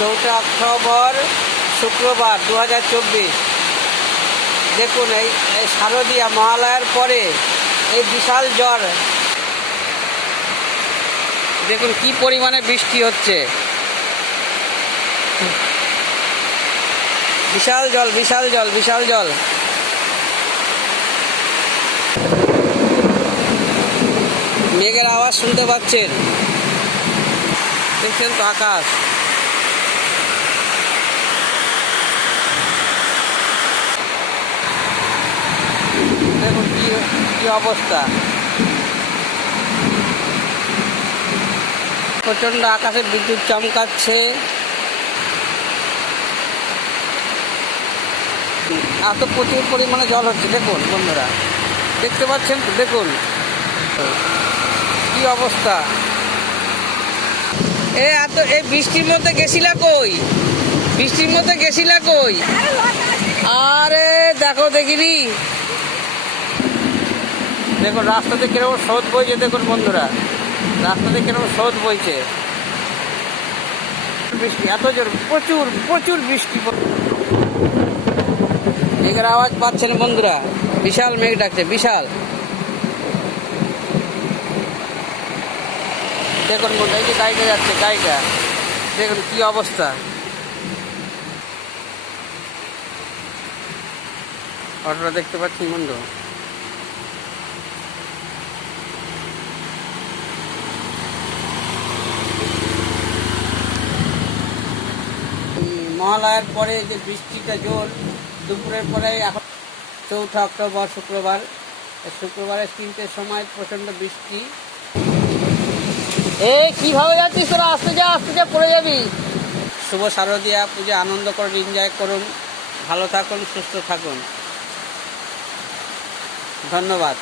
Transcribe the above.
চৌঠা অক্টোবর শুক্রবার দু হাজার চব্বিশ। দেখুন এই শারদীয়া মহালয়ার পরে এই বিশাল জ্বর। দেখুন, কি পরিমাণে বৃষ্টি হচ্ছে। বিশাল জল বিশাল জল বিশাল জল। মেঘের আওয়াজ শুনতে পাচ্ছেন। দেখছেন তো আকাশ। দেখুন কি অবস্থা। প্রচণ্ড আকাশে বিদ্যুৎ চমকাচ্ছে। এত প্রচুর পরিমাণে জল হচ্ছে, দেখুন বন্ধুরা। দেখতে পাচ্ছেন তো, দেখুন। কি অবস্থা। এ, এত এই বৃষ্টির মধ্যে গেছিলা কই? বৃষ্টির মধ্যে গেছিলা কই? আরে, দেখো দেখিনি। দেখুন, রাস্তাতে কীরকম স্রোত বইছে, দেখুন বন্ধুরা। রাস্তাতে কীরকম স্রোত বইছে। বৃষ্টি, এত জোর, প্রচুর প্রচুর বৃষ্টি। মেঘের আওয়াজ পাচ্ছেন বন্ধুরা। বিশাল মেঘ ডাকছে, বিশাল। দেখুন বন্ধু এই যে গাড়িটা যাচ্ছে, গাড়িটা। দেখুন কি অবস্থা। অটোটা দেখতে পাচ্ছেন বন্ধু। মহালয়ার পরে যে বৃষ্টিটা জোর, দুপুরের পরে এখন চৌঠা অক্টোবর শুক্রবার। শুক্রবারের তিনটের সময় প্রচণ্ড বৃষ্টি। এ, কীভাবে যাচ্ছিস তোরা? আসতে যা আসতে যা, পড়ে যাবি। শুভ শারদীয়া, পুজো, আনন্দ করুন এনজয় করুন। ভালো থাকুন, সুস্থ থাকুন। ধন্যবাদ।